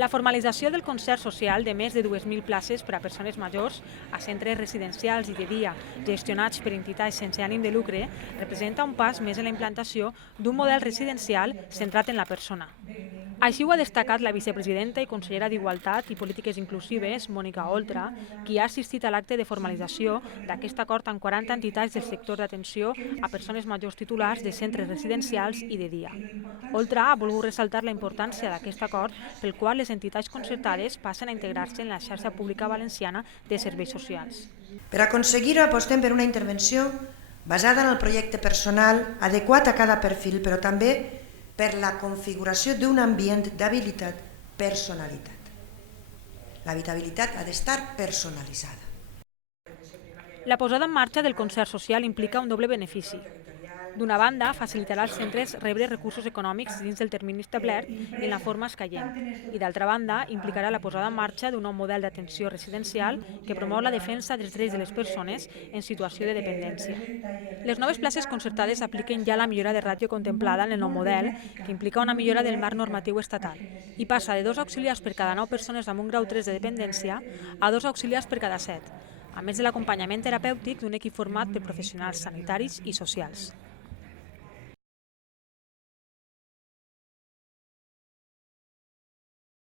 La formalització del concert social de més de 2.000 places per a persones majors a centres residencials i de dia gestionats per entitats sense ànim de lucre representa un pas més en la implantació d'un model residencial centrat en la persona. Així ho ha destacat la vicepresidenta i consellera d'Igualtat i Polítiques Inclusives, Mònica Oltra, qui ha assistit a l'acte de formalització d'aquest acord amb 40 entitats del sector d'atenció a persones majors titulars de centres residencials i de dia. Oltra ha volgut ressaltar la importància d'aquest acord pel qual les entitats concertades passen a integrar-se en la xarxa pública valenciana de serveis socials. Per aconseguir-ho apostem per una intervenció basada en el projecte personal adequat a cada perfil, però també per la configuració d'un ambient d'habilitat personalitat. L'habitabilitat ha d'estar personalitzada. La posada en marxa del concert social implica un doble benefici. D'una banda, facilitarà als centres rebre recursos econòmics dins del termini establert i en la forma escaient. I d'altra banda, implicarà la posada en marxa d'un nou model d'atenció residencial que promou la defensa dels drets de les persones en situació de dependència. Les noves places concertades apliquen ja la millora de ràtio contemplada en el nou model, que implica una millora del marc normatiu estatal, i passa de 2 auxiliars per cada 9 persones amb un grau 3 de dependència a 2 auxiliars per cada 7, a més de l'acompanyament terapèutic d'un equip format per professionals sanitaris i socials.